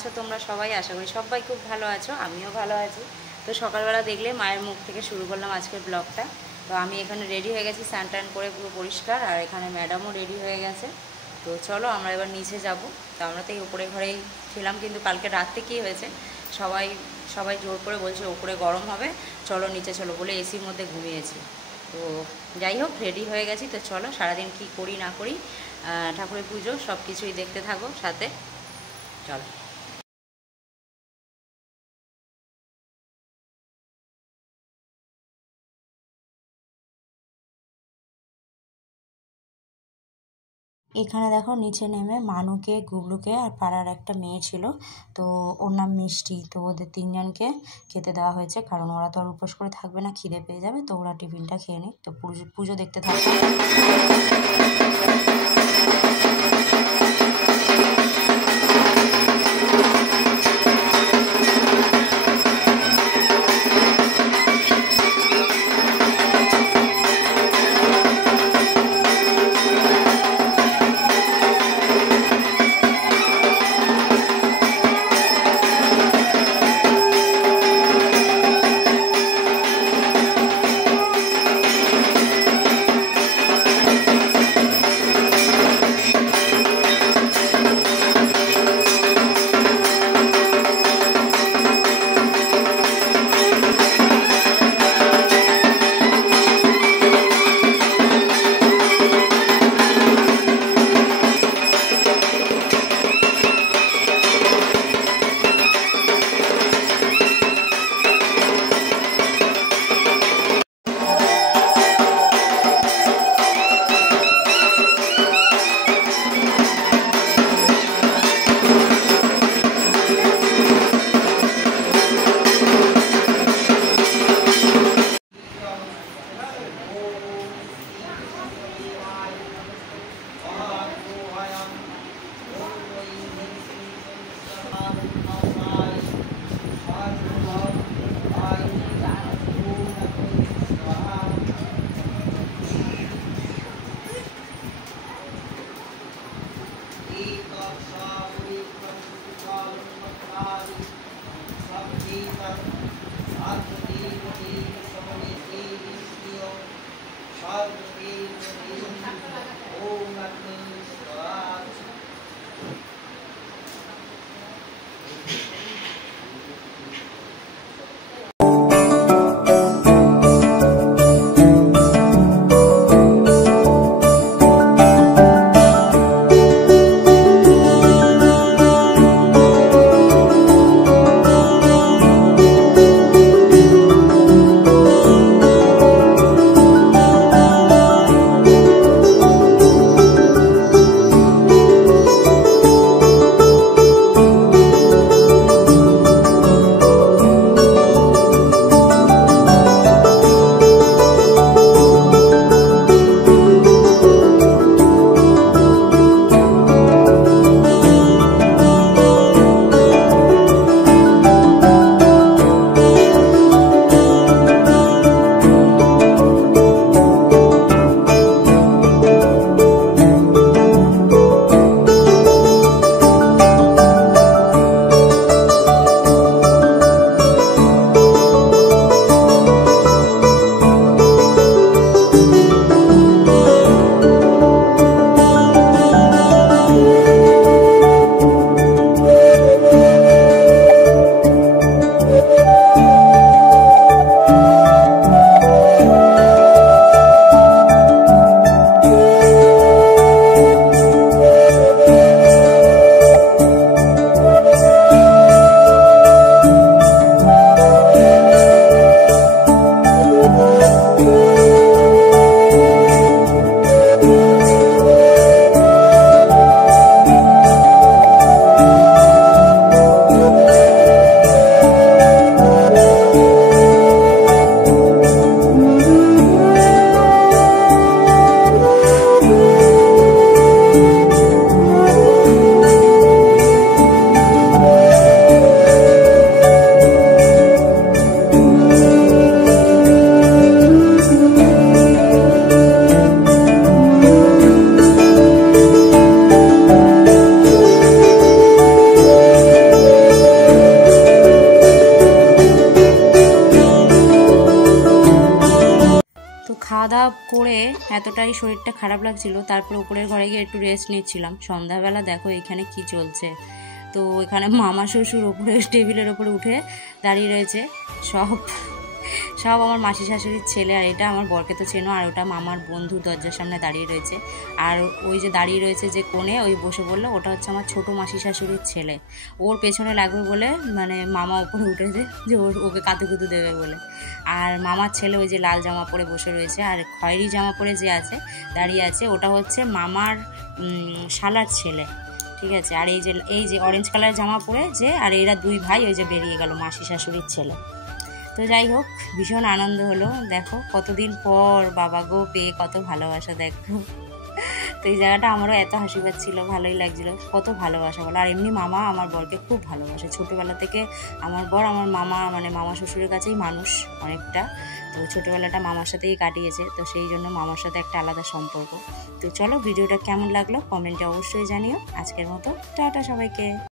আছো তোমরা সবাই? আশা করি সবাই খুব ভালো আছো, আমিও ভালো আছি। তো সকালবেলা দেখলে মায়ের মুখ থেকে শুরু করলাম আজকের ব্লগটা। তো আমি এখানে রেডি হয়ে গেছি, স্নান টান করে পুরো পরিষ্কার, আর এখানে ম্যাডামও রেডি হয়ে গেছে। তো চলো আমরা এবার নিচে যাব। তো আমরা তো এই উপরে ঘরেই ছিলাম, কিন্তু কালকে রাত্রে কী হয়েছে, সবাই সবাই জোর করে বলছে ওপরে গরম হবে, চলো নিচে চলো বলে এসির মধ্যে ঘুমিয়েছি। তো যাই হোক, রেডি হয়ে গেছি। তো চলো সারাদিন কি করি না করি, ঠাকুরের পুজো সব কিছুই দেখতে থাকো সাথে, চলো। এখানে দেখো নিচে নেমে মানুকে, গুবলুকে আর পাড়ার একটা মেয়ে ছিল, তো ওর নাম মিষ্টি। তো ওদের তিনজনকে খেতে দেওয়া হয়েছে, কারণ ওরা তো আর উপোস করে থাকবে না, খিদে পেয়ে যাবে, তো ওরা টিফিনটা খেয়ে নিক। তো পুজো পুজো দেখতে থাকবে। দাওয়া করে এতটাই শরীরটা খারাপ লাগছিল, তারপর উপরের ঘরে গিয়ে একটু রেস্ট নিচ্ছিলাম। সন্ধ্যাবেলা দেখো এখানে কি চলছে, তো এখানে মামা শ্বশুর ওপরে টেবিলের ওপরে উঠে দাঁড়িয়ে রয়েছে, সব আমার মাসি শাশুড়ির ছেলে। আর এটা আমার বরকে তো চেনো, আর ওটা মামার বন্ধু দরজার সামনে দাঁড়িয়ে রয়েছে। আর ওই যে দাঁড়িয়ে রয়েছে যে কোণে, ওই বসে বললো ওটা হচ্ছে আমার ছোট মাসি শাশুড়ির ছেলে, ওর পেছনে লাগবে বলে মানে মামা উপরে উঠেছে যে ওকে কাতুকুতু দেবে বলে। আর মামার ছেলে ওই যে লাল জামা পরে বসে রয়েছে, আর খয়েরি জামা পরে যে আছে দাঁড়িয়ে আছে ওটা হচ্ছে মামার শালার ছেলে, ঠিক আছে। আর এই যে অরেঞ্জ কালার জামা পরে যে, আর এরা দুই ভাই ওই যে বেরিয়ে গেল মাসি শাশুড়ির ছেলে। তো যাই হোক, ভীষণ আনন্দ হলো। দেখো কতদিন পর বাবা গো পেয়ে কত ভালোবাসা, দেখো। তো এই জায়গাটা আমারও এত হাসি পাচ্ছিল, ভালোই লাগছিল, কত ভালোবাসা বলো। আর এমনি মামা আমার বরকে খুব ভালোবাসে, ছোটোবেলা থেকে আমার বর আমার মামা মানে মামা শ্বশুরের কাছেই মানুষ অনেকটা, তো ছোটোবেলাটা মামার সাথেই কাটিয়েছে, তো সেই জন্য মামার সাথে একটা আলাদা সম্পর্ক। তো চলো, ভিডিওটা কেমন লাগলো কমেন্টে অবশ্যই জানিও। আজকের মতো টাটা সবাইকে।